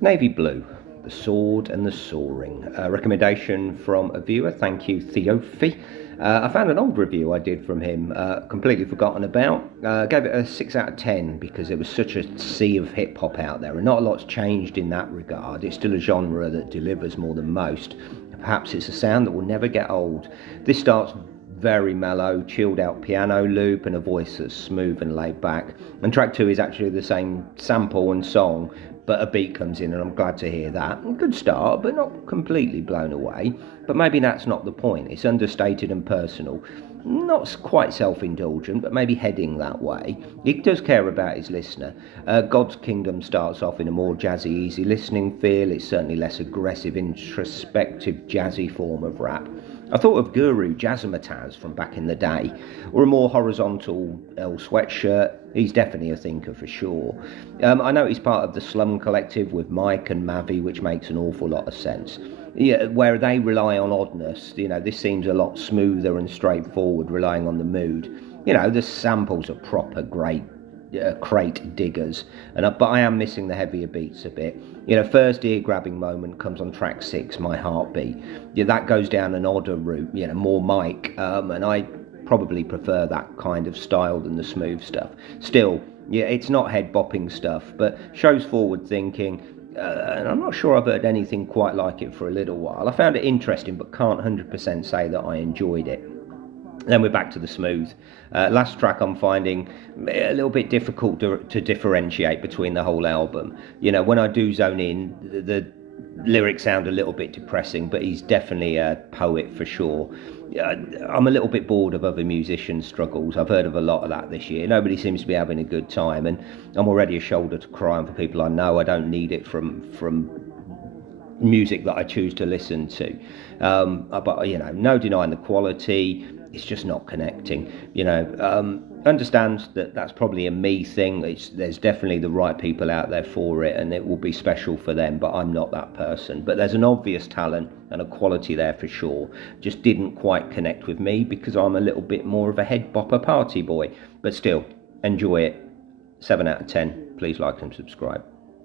Navy Blue, The Sword and the Soaring. A recommendation from a viewer, thank you Thiofi. I found an old review I did from him, completely forgotten about. Gave it a 6 out of 10 because there was such a sea of hip hop out there and not a lot's changed in that regard. It's still a genre that delivers more than most. Perhaps it's a sound that will never get old. This starts very mellow, chilled out piano loop and a voice that's smooth and laid back. And track 2 is actually the same sample and song, but a beat comes in and I'm glad to hear that. Good start, but not completely blown away. But maybe that's not the point. It's understated and personal. Not quite self-indulgent, but maybe heading that way. He does care about his listener. God's Kingdom starts off in a more jazzy, easy listening feel. It's certainly less aggressive, introspective, jazzy form of rap. I thought of Guru Jazzmatazz from back in the day, or a more horizontal L Sweatshirt. He's definitely a thinker for sure. I know he's part of the Slum Collective with Mike and Mavi, which makes an awful lot of sense. Yeah, where they rely on oddness, this seems a lot smoother and straightforward, relying on the mood. The samples are proper great. Crate diggers, but I am missing the heavier beats a bit. First ear grabbing moment comes on track 6, My Heartbeat. That goes down an odder route, more Mike, and I probably prefer that kind of style than the smooth stuff. Still, it's not head bopping stuff, but shows forward thinking. And I'm not sure I've heard anything quite like it for a little while. I found it interesting, but can't 100% say that I enjoyed it. Then we're back to the smooth. Last track I'm finding a little bit difficult to differentiate between the whole album. When I do zone in, the lyrics sound a little bit depressing, but he's definitely a poet for sure. I'm a little bit bored of other musicians' struggles. I've heard of a lot of that this year. Nobody seems to be having a good time, and I'm already a shoulder to cry on for people I know. I don't need it from music that I choose to listen to. But no denying the quality. It's just not connecting. Understand that that's probably a me thing. There's definitely the right people out there for it, and it will be special for them, but I'm not that person. But there's an obvious talent and a quality there for sure. Just didn't quite connect with me because I'm a little bit more of a head bopper party boy. But still, enjoy it. 7 out of 10. Please like and subscribe.